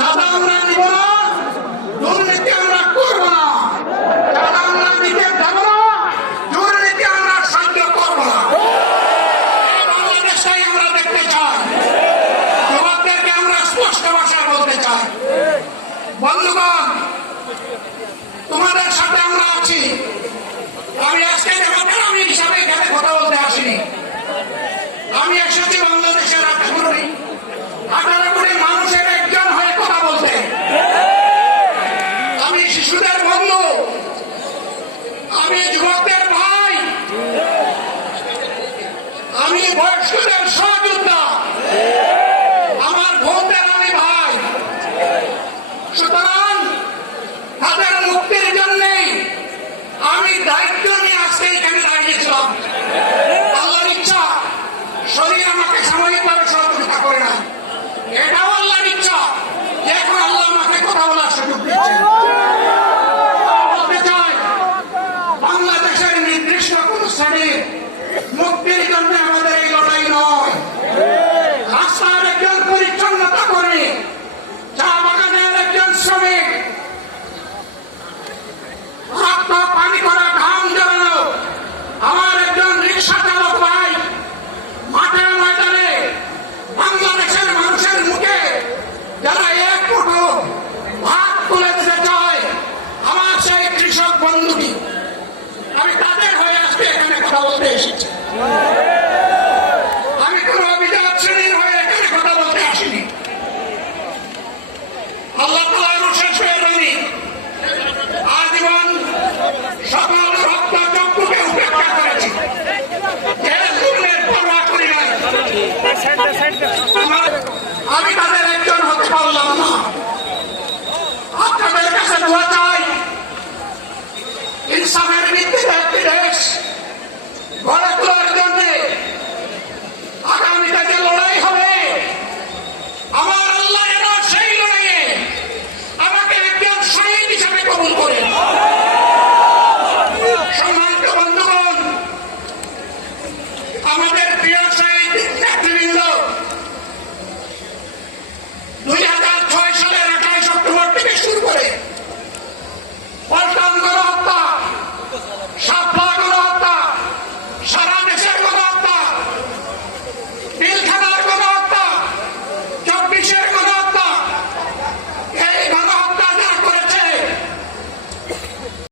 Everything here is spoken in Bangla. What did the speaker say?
চাঁদা আমরা দিব না, দুর্নীতি আমরা করব না। চাঁদা আমরা দিতে দেব না, দুর্নীতি আমরা সহ্য করব না। এই বাংলাদেশটাই আমরা দেখতে চাই। যুবকদেরকে আমরা স্পষ্ট ভাষায় বলতে চাই, বন্ধুগণ, তোমাদের সাথে আমরা আছি। আমি আজকে আমি হিসাবে এখানে কথা বলতে আসিনি। আমি এসেছি বাংলাদেশের 18 কোটি মানুষের একজন হয়ে কথা বলতে। আমি শিশুদের বন্ধু, আমি যুবকদের ভাই, আমি বয়স্কদের সহযোদ্ধা, আমার বোনদের আমি ভাই। সুতরাং তাদের মুক্তির জন্যই আমি দায়িত্ব নিয়ে আজকে এখানে দাঁড়িয়েছিলাম। আল্লাহর ইচ্ছা শরীর আমাকে সাময়িকভাবে সহযোগিতা করে না, এটাও আল্লাহর ইচ্ছা যে এখন আল্লাহ আমাকে কথা বলার সুযোগ দিচ্ছে। বলতে চাই, বাংলাদেশের নির্দিষ্ট কোন শ্রেণীর মুক্তির জন্য আমাদের এই লড়াই নয়। রাস্তার একজন পরিচ্ছন্নতা কর্মী, চা বাগানের একজন শ্রমিক, রক্ত পানি করা ঘাম জড়ানো আমার একজন রিক্সা চালক ভাই, মাঠে ময়দানে বাংলাদেশের মানুষের মুখে যারা এক মুঠো ভাত তুলে দিতে চায়, আমার সেই কৃষক বন্ধুটি, আমি তাদের হয়ে আজকে এখানে কথা বলতে এসেছি। আমি কোন অভিজাত শ্রেণীর হয়ে এখানে কথা বলতে আসিনি। আল্লাহ তাআলার শেষ হয়ে রানি আজীবন সকল রক্ত চক্ষুকে উপেক্ষা করেছি, পরোয়া করি নাই। আমি তাদের একজন হতে পারলাম না। আপনাদের কাছে দোয়া চাই, ইনসাফের ভিত্তিতে একটি দেশ গড়ে তোলার জন্য আগামীতে যে লড়াই হবে, আমার আল্লাহ যেন সেই লড়াইয়ে আমাকে একজন শহীদ হিসাবে কবুল করেন। সম্মানিত বন্ধুগণ, আমাদের